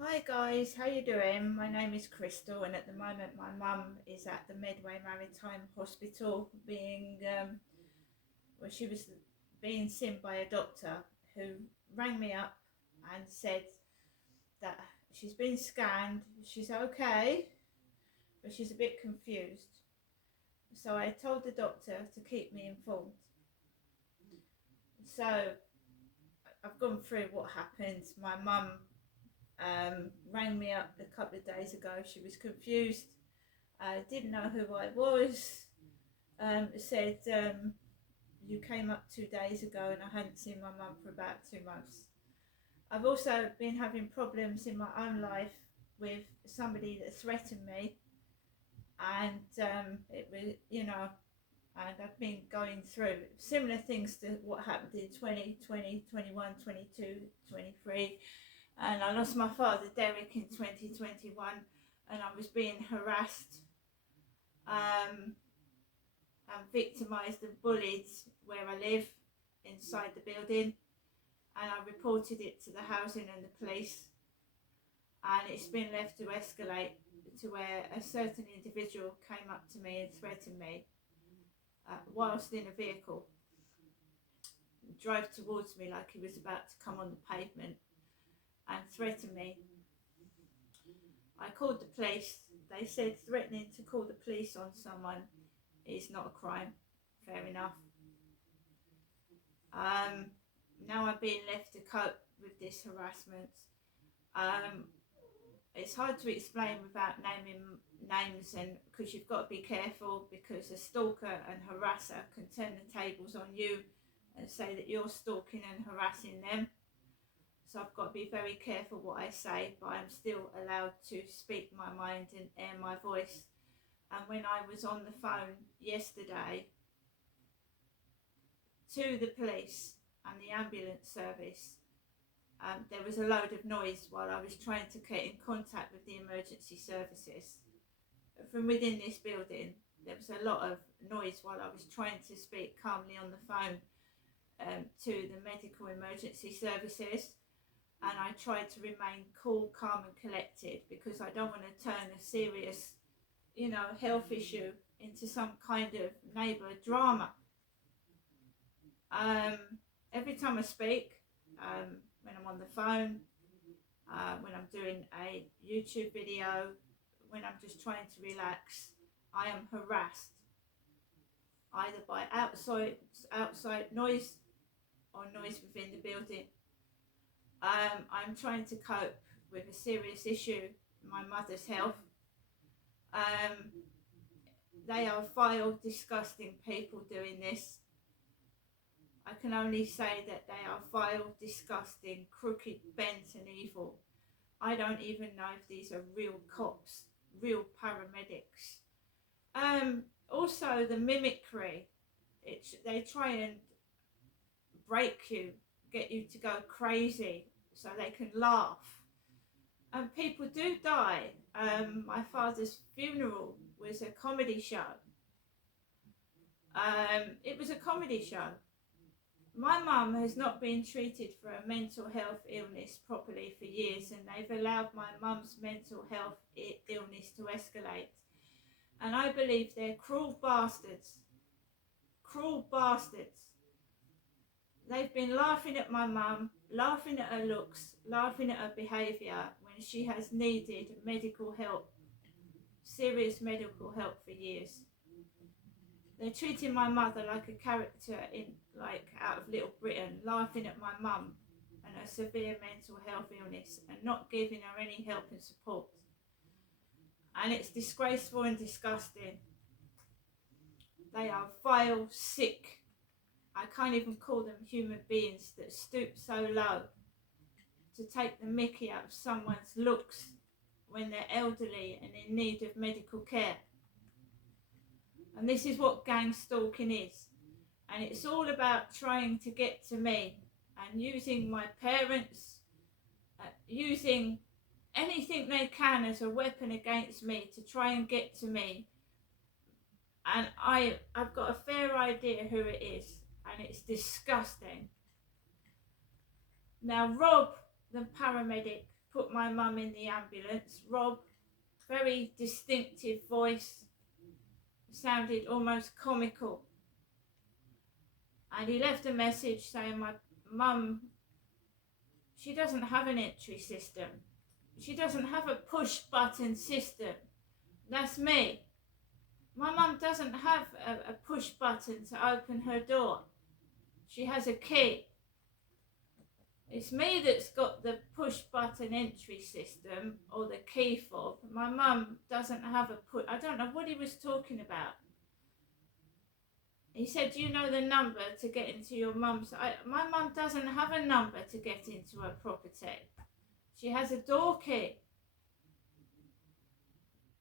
Hi guys, how you doing? My name is Crystal, and at the moment my mum is at the Medway Maritime Hospital she was being seen by a doctor who rang me up and said that she's been scanned, she's okay, but she's a bit confused. So I told the doctor to keep me informed. So I've gone through what happened. My mum rang me up a couple of days ago. She was confused, didn't know who I was. Said you came up 2 days ago and I hadn't seen my mum for about 2 months. I've also been having problems in my own life with somebody that threatened me, and it was, and I've been going through similar things to what happened in 2020, 21, 22, 23. And I lost my father, Derek, in 2021, and I was being harassed um, and victimised and bullied where I live inside the building. And I reported it to the housing and the police, and it's been left to escalate to where a certain individual came up to me and threatened me whilst in a vehicle, drove towards me like he was about to come on the pavement and threatened me. I called the police. They said threatening to call the police on someone is not a crime. Fair enough. Now I'm being left to cope with this harassment. Um, it's hard to explain without naming names, and because you've got to be careful, because a stalker and harasser can turn the tables on you and say that you're stalking and harassing them. So I've got to be very careful what I say, but I'm still allowed to speak my mind and air my voice. And when I was on the phone yesterday to the police and the ambulance service, there was a load of noise while I was trying to get in contact with the emergency services. From within this building, there was a lot of noise while I was trying to speak calmly on the phone to the medical emergency services. And I tried to remain cool, calm and collected, because I don't want to turn a serious, health issue into some kind of neighbour drama. Um, every time I speak, when I'm on the phone, when I'm doing a YouTube video, when I'm just trying to relax, I am harassed either by outside noise or noise within the building. I'm trying to cope with a serious issue, my mother's health. Um, they are vile, disgusting people doing this. I can only say that they are vile, disgusting, crooked, bent and evil. I don't even know if these are real cops, real paramedics. Also the mimicry. They try and break you, get you to go crazy so they can laugh. And people do die. My father's funeral was a comedy show. It was a comedy show. My mum has not been treated for a mental health illness properly for years, and they've allowed my mum's mental health illness to escalate. And I believe they're cruel bastards. Cruel bastards. They've been laughing at my mum, laughing at her looks, laughing at her behaviour when she has needed medical help, serious medical help for years. They're treating my mother like a character out of Little Britain, laughing at my mum and her severe mental health illness and not giving her any help and support. And it's disgraceful and disgusting. They are vile, sick. I can't even call them human beings that stoop so low to take the mickey out of someone's looks when they're elderly and in need of medical care. And this is what gang stalking is. And it's all about trying to get to me and using my parents, using anything they can as a weapon against me to try and get to me. And I've got a fair idea who it is, and it's disgusting. Now, Rob, the paramedic, put my mum in the ambulance. Rob, very distinctive voice, sounded almost comical. And he left a message saying my mum, she doesn't have an entry system. She doesn't have a push button system. That's me. My mum doesn't have a push button to open her door. She has a key. It's me that's got the push button entry system or the key fob. My mum doesn't have a push. I don't know what he was talking about. He said, do you know the number to get into your mum's? My mum doesn't have a number to get into her property. She has a door key.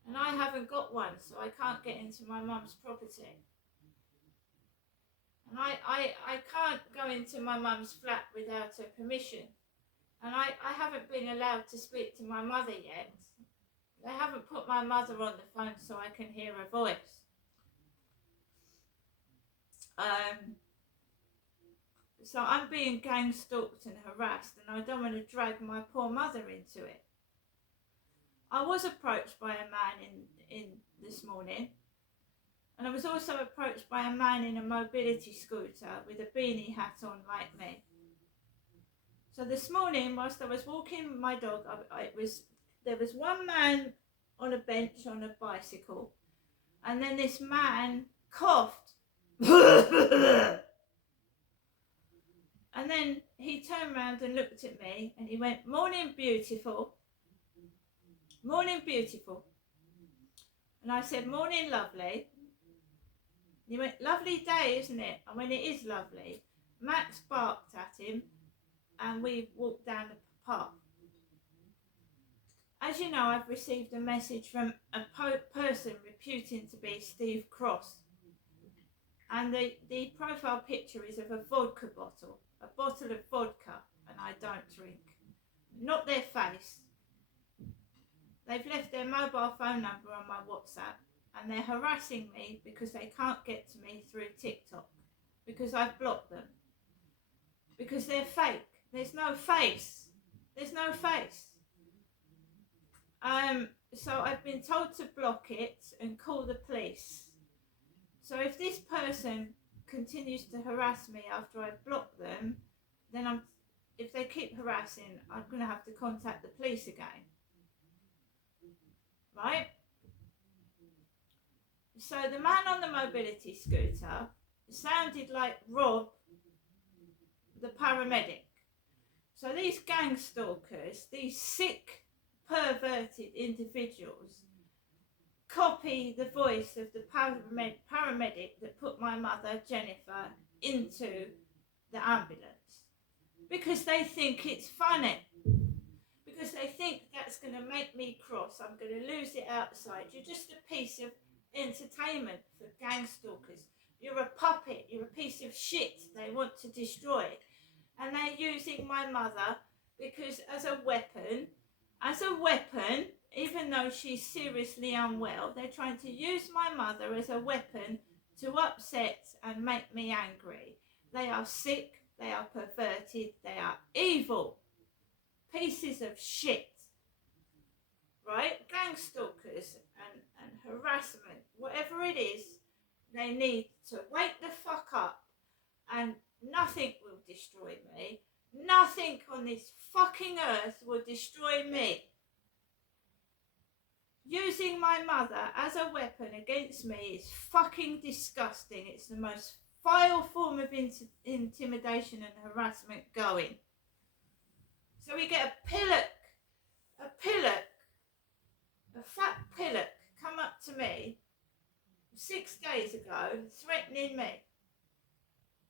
And I haven't got one, so I can't get into my mum's property. And I can't go into my mum's flat without her permission. And I haven't been allowed to speak to my mother yet. They haven't put my mother on the phone so I can hear her voice. So I'm being gang stalked and harassed, and I don't want to drag my poor mother into it. I was approached by a man in this morning, and I was also approached by a man in a mobility scooter with a beanie hat on like me. So this morning, whilst I was walking my dog, there was one man on a bench on a bicycle, and then this man coughed. And then he turned around and looked at me and he went, "Morning, beautiful. Morning, beautiful." And I said, "Morning, lovely." And he went, "Lovely day, isn't it?" And when it is lovely, Max barked at him and we walked down the park. As you know, I've received a message from a person reputing to be Steve Cross. And the profile picture is of a vodka bottle, a bottle of vodka, and I don't drink. Not their face. They've left their mobile phone number on my WhatsApp, and they're harassing me because they can't get to me through TikTok, because I've blocked them. Because they're fake. There's no face. There's no face. So I've been told to block it and call the police. So if this person continues to harass me after I've blocked them, then if they keep harassing, I'm going to have to contact the police again. Right? So the man on the mobility scooter sounded like Rob, the paramedic. So these gang stalkers, these sick, perverted individuals, copy the voice of the paramedic that put my mother, Jennifer, into the ambulance. Because they think it's funny. Because they think that's going to make me cross. I'm going to lose it outside. You're just a piece of entertainment for gang stalkers. You're a puppet. You're a piece of shit they want to destroy. And they're using my mother because as a weapon, even though she's seriously unwell, they're trying to use my mother as a weapon to upset and make me angry. They are sick, they are perverted, they are evil. Pieces of shit. Right? Gang stalkers and harassment, whatever it is, they need to wake the fuck up, and nothing will destroy me. Nothing on this fucking earth will destroy me. Using my mother as a weapon against me is fucking disgusting. It's the most vile form of intimidation and harassment going. So we get a fat pillock come up to me 6 days ago threatening me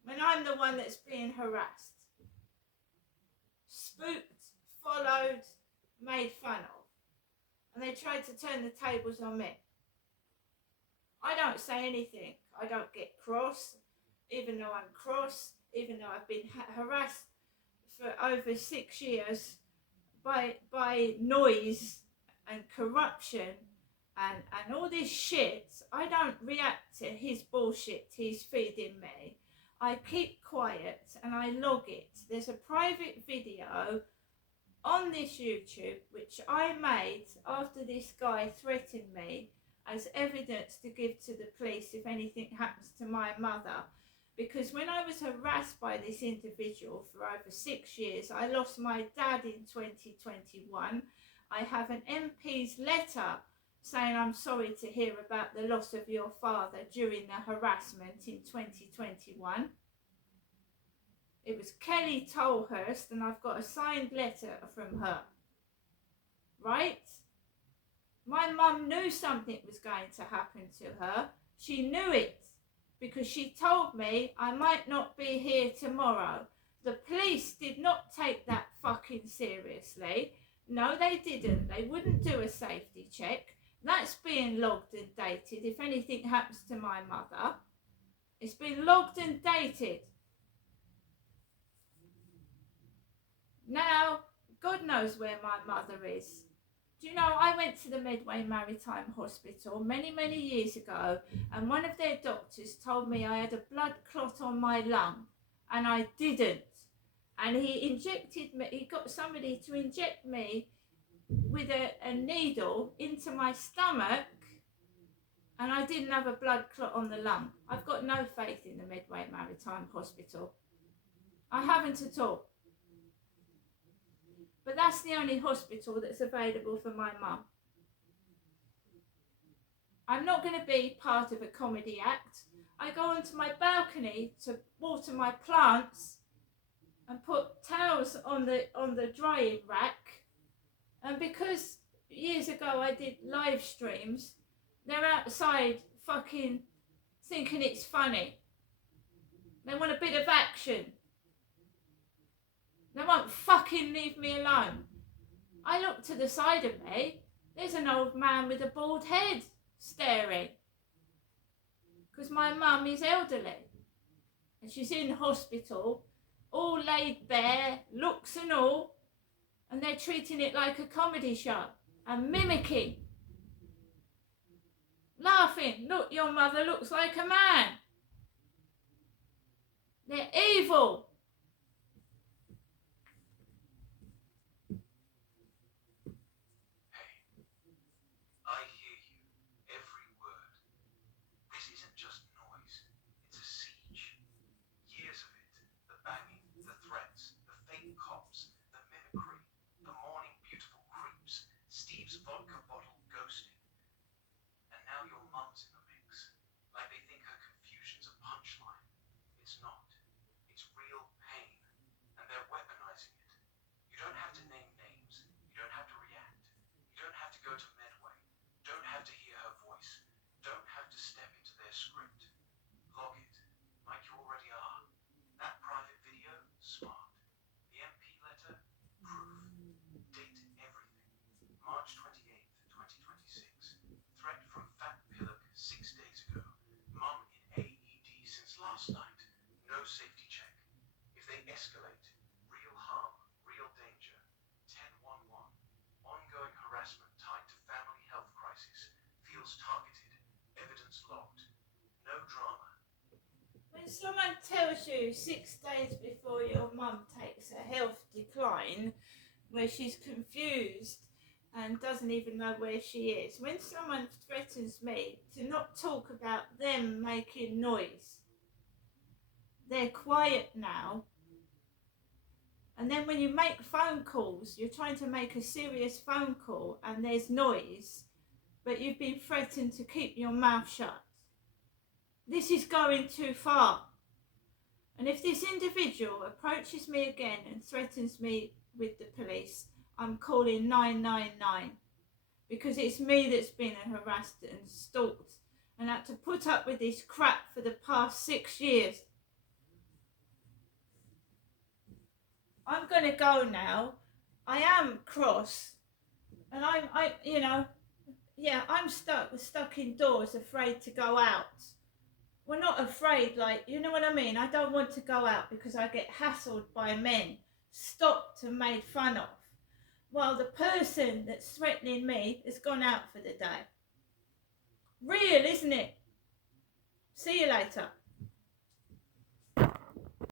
when I'm the one that's being harassed. Spooked, followed, made fun of. And they tried to turn the tables on me. I don't say anything. I don't get cross, even though I'm cross, even though I've been harassed for over 6 years by noise and corruption and all this shit. I don't react to his bullshit he's feeding me. I keep quiet and I log it. There's a private video on this YouTube, which I made after this guy threatened me as evidence to give to the police if anything happens to my mother. Because when I was harassed by this individual for over 6 years, I lost my dad in 2021. I have an MP's letter saying I'm sorry to hear about the loss of your father during the harassment in 2021. It was Kelly Tolhurst, and I've got a signed letter from her. Right? My mum knew something was going to happen to her. She knew it because she told me I might not be here tomorrow. The police did not take that fucking seriously. No, they didn't. They wouldn't do a safety check. That's being logged and dated if anything happens to my mother. It's been logged and dated. Now, God knows where my mother is. Do you know, I went to the Medway Maritime Hospital many, many years ago, and one of their doctors told me I had a blood clot on my lung, and I didn't. And he injected me, he got somebody to inject me with a needle into my stomach, and I didn't have a blood clot on the lung. I've got no faith in the Medway Maritime Hospital. I haven't at all. But that's the only hospital that's available for my mum. I'm not going to be part of a comedy act. I go onto my balcony to water my plants and put towels on the drying rack. And because years ago I did live streams, they're outside fucking thinking it's funny. They want a bit of action. They won't fucking leave me alone. I look to the side of me. There's an old man with a bald head staring. Because my mum is elderly. And she's in hospital, all laid bare, looks and all. And they're treating it like a comedy show. And mimicking. Laughing. Look, your mother looks like a man. They're evil. When someone tells you 6 days before your mum takes a health decline, where she's confused and doesn't even know where she is, when someone threatens me to not talk about them making noise, they're quiet now. And then when you make phone calls, you're trying to make a serious phone call and there's noise, but you've been threatened to keep your mouth shut. This is going too far. And if this individual approaches me again and threatens me with the police, I'm calling 999, because it's me that's been harassed and stalked and had to put up with this crap for the past 6 years. I'm going to go now. I am cross, and I'm stuck indoors, afraid to go out. Well, not afraid, like, you know what I mean? I don't want to go out because I get hassled by men, stopped and made fun of, while the person that's threatening me has gone out for the day. Real, isn't it? See you later.